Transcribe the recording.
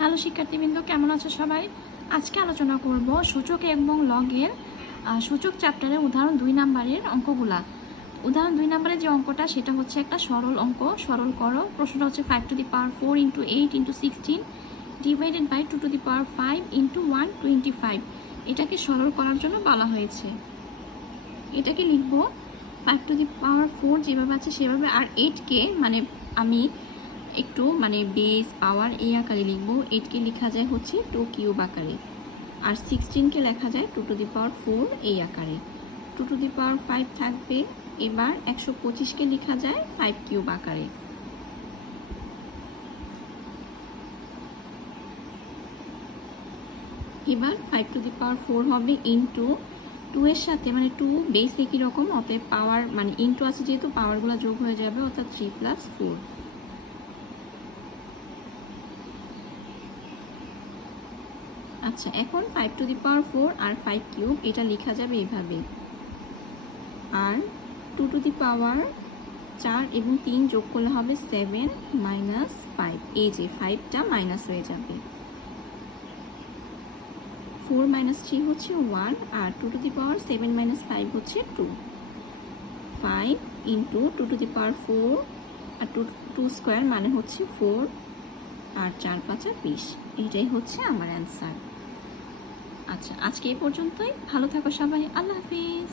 Hello শিক্ষার্থীবৃন্দ, কেমন আছো সবাই? আজকে আলোচনা করব সূচক এবং লগের সূচক চ্যাপ্টারের উদাহরণ 2 নাম্বারের অঙ্কগুলা। উদাহরণ 2 নাম্বারের যে অঙ্কটা সেটা হচ্ছে একটা সরল অঙ্ক। সরল করো। প্রশ্নটা হচ্ছে 5 to the power 4 into 8 into 16 divided by 2 to the power 5 into 125। এটাকে সরল করার জন্য বলা হয়েছে। এটাকে লিখব 5 টু দি পাওয়ার 4 যেভাবে আছে সেভাবে, আর 8কে আমি একটু বেস পাওয়ার এই আকারে লিখবো। 8কে লেখা যায় হচ্ছে 2 কিউব আকারে, আর 16কে লেখা যায় 2 টু দি পাওয়ার 4 এই আকারে। 2 টু দি পাওয়ার 5 থাকবে। এবার 125কে লেখা যায় 5 কিউব আকারে। এবার 5 টু দি পাওয়ার 4 হবে ইন্টু 2 এর সাথে 2 বেস একই রকম, অতএব পাওয়ার ইন্টু আছে যেহেতু পাওয়ারগুলো যোগ হয়ে যাবে, অর্থাৎ 3 প্লাস 4। আচ্ছা, এখন 5 to the power 4 R 5 cube এটা লেখা যাবে এভাবে, আর 2 টু দি পাওয়ার 4 এবং 3 যোগ করলে হবে 7 মাইনাস 5। এই যে 5টা মাইনাস হয়ে যাবে। 4 মাইনাস 3 হচ্ছে 1, আর 2 টু দি পাওয়ার 7 মাইনাস 5 হচ্ছে 2। 5 ইন্টু 2 টু দি পাওয়ার 4 আর 2 স্কোয়ার মানে হচ্ছে 4, আর 4 5 20। এটাই হচ্ছে আমার অ্যান্সার। আচ্ছা, আজকে এই পর্যন্তই। ভালো থাকো সবাই। আল্লাহ হাফিজ।